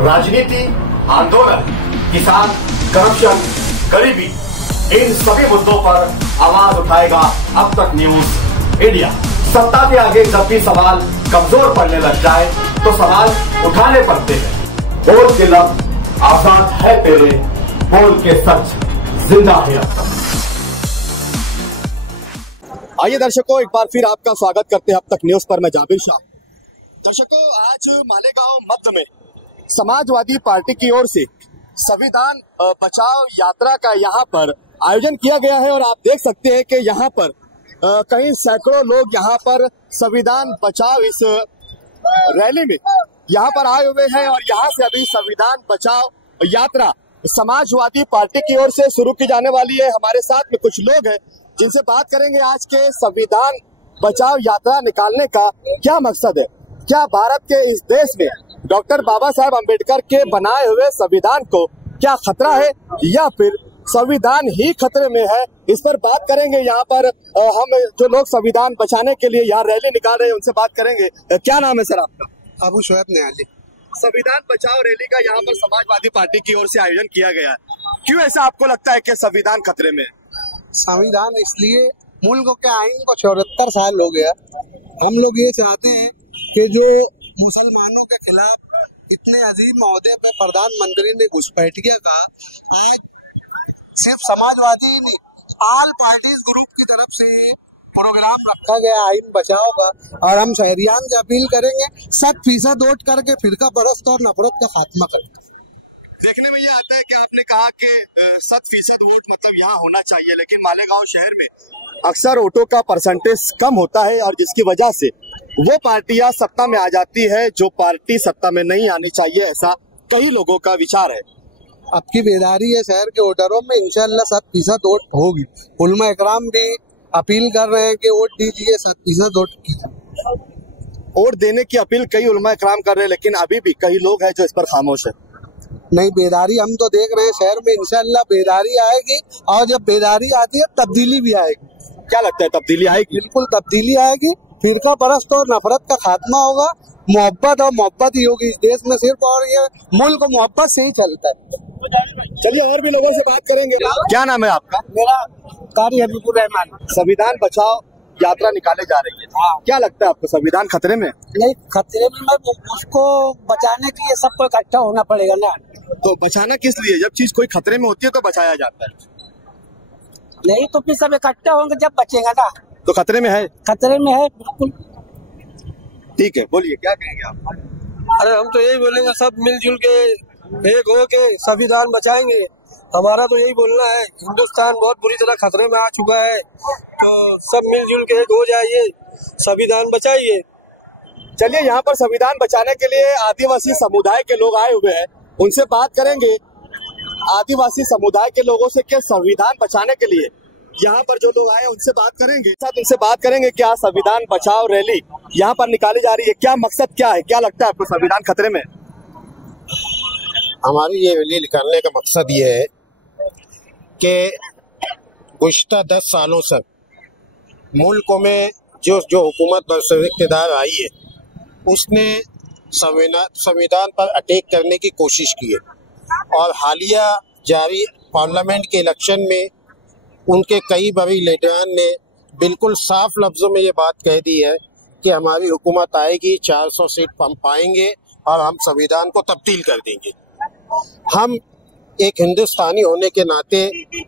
राजनीति, आंदोलन, किसान, करप्शन, गरीबी, इन सभी मुद्दों पर आवाज उठाएगा अब तक न्यूज इंडिया। सत्ता के आगे जब भी सवाल कमजोर पड़ने लग जाए तो सवाल उठाने पड़ते हैं। बोल के लफ्ज आजाद है तेरे, बोल के सच जिंदा है अब तक। आइए दर्शकों, एक बार फिर आपका स्वागत करते हैं अब तक न्यूज पर। मैं जाबिर शाह। दर्शकों, आज मालेगांव मध्य में समाजवादी पार्टी की ओर से संविधान बचाओ यात्रा का यहाँ पर आयोजन किया गया है और आप देख सकते हैं कि यहाँ पर कई सैकड़ों लोग यहाँ पर संविधान बचाओ इस रैली में यहाँ पर आए हुए हैं और यहाँ से अभी संविधान बचाओ यात्रा समाजवादी पार्टी की ओर से शुरू की जाने वाली है। हमारे साथ में कुछ लोग हैं जिनसे बात करेंगे आज के संविधान बचाओ यात्रा निकालने का क्या मकसद है। क्या भारत के इस देश में डॉक्टर बाबा साहब अम्बेडकर के बनाए हुए संविधान को क्या खतरा है या फिर संविधान ही खतरे में है, इस पर बात करेंगे। यहाँ पर हम जो लोग संविधान बचाने के लिए यहाँ रैली निकाल रहे हैं उनसे बात करेंगे। क्या नाम है सर आपका? अबू शोएब नियाली। संविधान बचाओ रैली का यहाँ पर समाजवादी पार्टी की ओर से आयोजन किया गया है, क्यों ऐसा आपको लगता है कि संविधान खतरे में? संविधान इसलिए, मुल्क के आइन को 74 साल हो गया। हम लोग ये चाहते हैं कि जो मुसलमानों के खिलाफ इतने अजीम ओहदे पे प्रधानमंत्री ने घुसपैठिया कहा, आज सिर्फ समाजवादी नहीं, ऑल पार्टीज ग्रुप की तरफ से प्रोग्राम रखा गया आइन बचाओ का और हम शहरियान से अपील करेंगे 100% वोट करके फिरका परस्त और नफरत का खात्मा करें। देखने में ये आता है कि आपने कहा कि 100% वोट मतलब यहाँ होना चाहिए, लेकिन मालेगांव शहर में अक्सर वोटों का परसेंटेज कम होता है और जिसकी वजह से वो पार्टियां सत्ता में आ जाती है जो पार्टी सत्ता में नहीं आनी चाहिए, ऐसा कई लोगों का विचार है। अब की बेदारी है शहर के वोटरों में, इंशाल्लाह 100% वोट होगी। उलमा इकराम भी अपील कर रहे हैं कि वोट दीजिए, 100% वोट कीजिए। वोट देने की अपील कई उलमा इकराम कर रहे हैं, लेकिन अभी भी कई लोग हैं जो इस पर खामोश है। नहीं, बेदारी हम तो देख रहे हैं शहर में, इंशाल्लाह बेदारी आएगी और जब बेदारी आती है तब्दीली भी आएगी। क्या लगता है तब्दीली आएगी? बिल्कुल तब्दीली आएगी, फिरका परस्त और नफरत का खात्मा होगा, मोहब्बत और मोहब्बत ही होगी इस देश में सिर्फ, और ये मुल्क मोहब्बत से ही चलता है। चलिए और भी लोगों से बात करेंगे। क्या नाम है आपका? मेरा कारी हबीबुर रहमान। संविधान बचाओ यात्रा निकाले जा रही है, क्या लगता है आपको संविधान खतरे में? नहीं, खतरे में उसको बचाने के लिए सबको इकट्ठा होना पड़ेगा ना। तो बचाना किस लिए? जब चीज कोई खतरे में होती है तो बचाया जाता है। नहीं तो फिर सब इकट्ठा होंगे जब बचेगा ना। तो खतरे में है? खतरे में है, बिल्कुल। ठीक है, बोलिए क्या कहेंगे आप? अरे हम तो यही बोलेंगे, सब मिलजुल के एक हो के संविधान बचाएंगे। हमारा तो यही बोलना है, हिंदुस्तान बहुत बुरी तरह खतरे में आ चुका है, तो सब मिलजुल के एक हो जाइए, संविधान बचाइए। चलिए, यहाँ पर संविधान बचाने के लिए आदिवासी समुदाय के लोग आए हुए हैं, उनसे बात करेंगे। आदिवासी समुदाय के लोगों से क्या संविधान बचाने के लिए यहाँ पर जो लोग आए उनसे बात करेंगे, साथ उनसे बात करेंगे क्या संविधान बचाओ रैली यहाँ पर निकाली जा रही है, क्या मकसद क्या है, क्या लगता है आपको संविधान खतरे में? हमारी ये रैली निकालने का मकसद ये है कि गुज़िश्ता 10 सालों से मुल्क में जो हुकूमत इक़्तिदार आई है उसने संविधान पर अटैक करने की कोशिश की है और हालिया जारी पार्लियामेंट के इलेक्शन में उनके कई बड़ी लीडरान ने बिल्कुल साफ लफ्जों में ये बात कह दी है कि हमारी हुकूमत आएगी, 400 सीट हम पाएंगे और हम संविधान को तब्दील कर देंगे। हम एक हिंदुस्तानी होने के नाते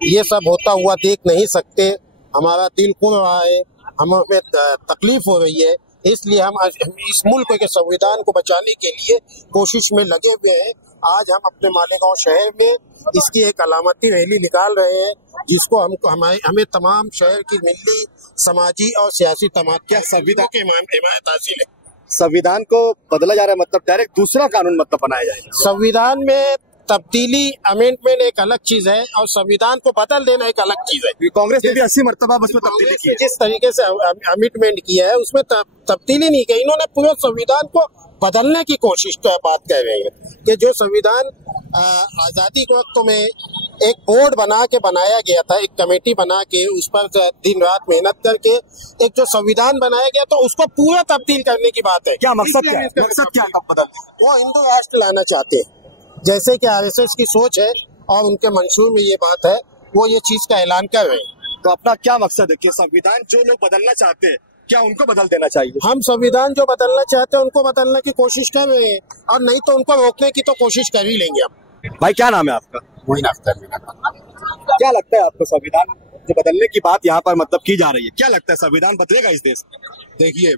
ये सब होता हुआ देख नहीं सकते, हमारा दिल कुड़ रहा है, हमें तकलीफ हो रही है, इसलिए हम इस मुल्क के संविधान को बचाने के लिए कोशिश में लगे हुए हैं। आज हम अपने मालेगांव शहर में इसकी एक अलामती रैली निकाल रहे हैं, जिसको हमें तमाम शहर की मिली, समाजी और सियासी तमाम संविधान के हिमायत हासिल है। संविधान को बदला जा रहा है, मतलब डायरेक्ट दूसरा कानून मतलब बनाया जाएगा। संविधान में तब्दीली, अमेंडमेंट एक अलग चीज है और संविधान को बदल देना एक अलग चीज है। कांग्रेस ने भी 80 मरतबा उसमें तब्दीली की है। जिस तरीके से अमेंडमेंट किया है उसमें तब्दीली नहीं की, इन्होंने पूरे संविधान को बदलने की कोशिश तो बात कह रहे हैं कि जो संविधान आजादी के वक्त में एक बोर्ड बना के बनाया गया था, एक कमेटी बना के उस पर दिन रात मेहनत करके एक जो संविधान बनाया गया तो उसको पूरा तब्दील करने की बात है। क्या मकसद क्या है? मकसद क्या है बदल? वो हिंदू राष्ट्र लाना चाहते हैं। जैसे कि आरएसएस की सोच है और उनके मंशूर में ये बात है, वो ये चीज का ऐलान कर रहे हैं। तो अपना क्या मकसद है कि संविधान जो लोग बदलना चाहते हैं क्या उनको बदल देना चाहिए? हम संविधान जो बदलना चाहते हैं उनको बदलने की कोशिश कर रहे हैं, और नहीं तो उनको रोकने की तो कोशिश कर ही लेंगे हम। भाई क्या नाम है आपका? मोइन अख्तर। क्या लगता है आपको संविधान जो बदलने की बात यहाँ पर मतलब की जा रही है, क्या लगता है संविधान बदलेगा इस देश में? देखिए,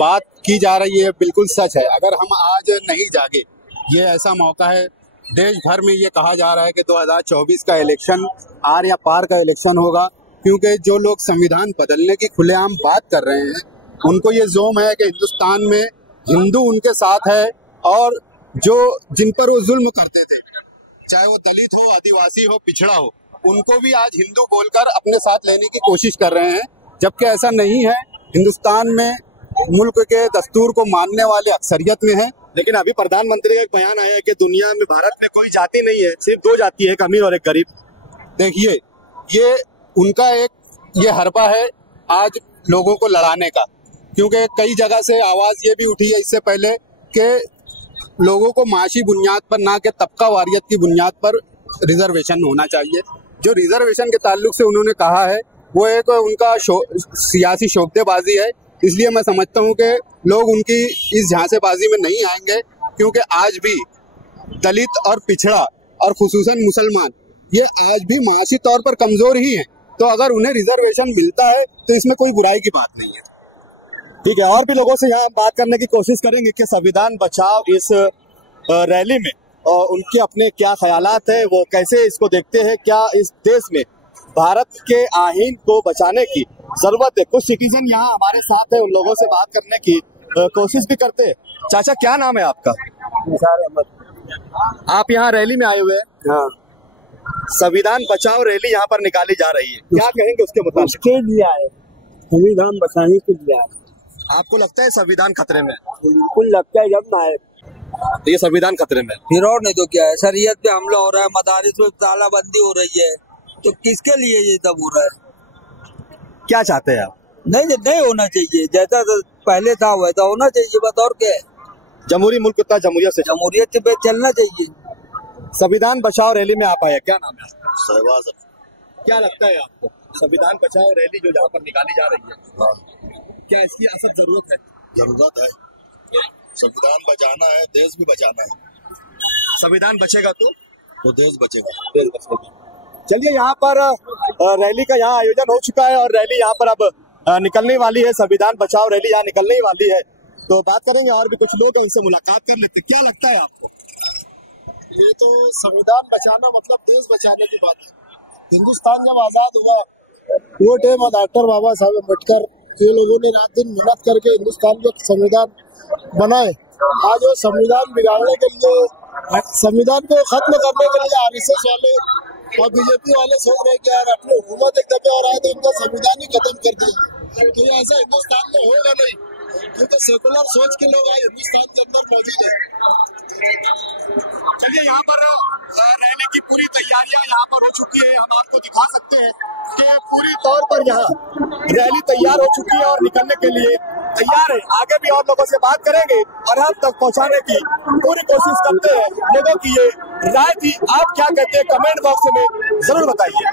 बात की जा रही है, बिल्कुल सच है। अगर हम आज नहीं जागे, ये ऐसा मौका है। देश भर में ये कहा जा रहा है कि 2024 का इलेक्शन आर या पार का इलेक्शन होगा, क्योंकि जो लोग संविधान बदलने की खुलेआम बात कर रहे हैं उनको ये जोम है कि हिंदुस्तान में हिंदू उनके साथ है, और जो जिन पर वो जुल्म करते थे, चाहे वो दलित हो, आदिवासी हो, पिछड़ा हो, उनको भी आज हिंदू बोलकर अपने साथ लेने की कोशिश कर रहे हैं, जबकि ऐसा नहीं है। हिंदुस्तान में मुल्क के दस्तूर को मानने वाले अक्सरियत में है। लेकिन अभी प्रधानमंत्री का एक बयान आया है कि दुनिया में भारत में कोई जाति नहीं है, सिर्फ दो जाति है, एक अमीर और एक गरीब। देखिए, ये उनका ये हरबा है आज लोगों को लड़ाने का, क्योंकि कई जगह से आवाज ये भी उठी है इससे पहले कि लोगों को माशी बुनियाद पर, ना कि तबका वारियत की बुनियाद पर रिजर्वेशन होना चाहिए। जो रिजर्वेशन के ताल्लुक से उन्होंने कहा है वो एक उनका सियासी शोबतेबाजी है। इसलिए मैं समझता हूँ कि लोग उनकी इस झांसेबाजी में नहीं आएंगे, क्योंकि आज भी दलित और पिछड़ा और खुसूसन मुसलमान ये आज भी माशी तौर पर कमजोर ही हैं। तो अगर उन्हें रिजर्वेशन मिलता है तो इसमें कोई बुराई की बात नहीं है। ठीक है, और भी लोगों से यहाँ बात करने की कोशिश करेंगे कि संविधान बचाओ इस रैली में और उनके अपने क्या ख्यालात है, वो कैसे इसको देखते हैं, क्या इस देश में भारत के आईन को बचाने की जरूरत है। कुछ सिटीजन यहाँ हमारे साथ है, उन लोगों से बात करने की कोशिश भी करते हैं। चाचा क्या नाम है आपका? निसार अहमद। आप यहाँ रैली में आए हुए हैं? हाँ। संविधान बचाओ रैली यहाँ पर निकाली जा रही है, क्या कहेंगे उसके मुताबिक? उसके लिए आए, संविधान बचाने के लिए आए। आपको लगता है संविधान खतरे में? बिल्कुल लगता है, जब ना आए तो ये संविधान खतरे में फिर और नहीं तो क्या है। शरीयत पे हमला हो रहा है, मदारिस में तालाबंदी हो रही है, तो किसके लिए ये सब हो रहा है? क्या चाहते हैं आप? नहीं होना चाहिए, जैसा तो पहले था वैसा होना चाहिए, बस और क्या है। जमहूरी मुल्क था, जमहूरियत पे चलना चाहिए। संविधान बचाओ रैली में आप आए, क्या नाम है? सहवाज। क्या लगता है आपको संविधान बचाओ रैली जो यहाँ पर निकाली जा रही है, क्या इसकी असद जरूरत है? जरूरत है। संविधान बचाना है, देश भी बचाना है। संविधान बचेगा तो देश बचेगा। देश बचेगा। चलिए, यहाँ पर रैली का यहाँ आयोजन हो चुका है और रैली यहाँ पर अब निकलने वाली है। संविधान बचाओ रैली यहाँ निकलने ही वाली है, तो बात करेंगे और भी कुछ लोग हैं, इनसे मुलाकात कर लेते। क्या लगता है आपको? ये तो संविधान बचाना मतलब देश बचाने की बात है। हिंदुस्तान जब आजाद हुआ, वो टाइम डॉक्टर बाबा साहब अम्बेडकर ये लोगों ने रात दिन मेहनत करके हिंदुस्तान में संविधान बनाए। आज वो संविधान बिगाड़ने के लिए, संविधान को खत्म करने के लिए आरएसएस वाले और बीजेपी वाले सोच रहे कि यार अपनी हुकूमत एक दफे और आए तो इनका संविधान ही खत्म कर दिया। तो ऐसा हिंदुस्तान में होगा नहीं, क्योंकि सेकुलर सोच के लोग आज हिंदुस्तान के अंदर मौजूद है। चलिए, यहाँ पर रैली की पूरी तैयारियां यहाँ पर हो चुकी है। हम आपको दिखा सकते हैं कि पूरी तौर पर यहाँ रैली तैयार हो चुकी है और निकलने के लिए तैयार है। आगे भी और लोगों से बात करेंगे और हम तक पहुँचाने की पूरी कोशिश करते हैं। लोगों की ये राय थी, आप क्या कहते हैं कमेंट बॉक्स में जरूर बताइए।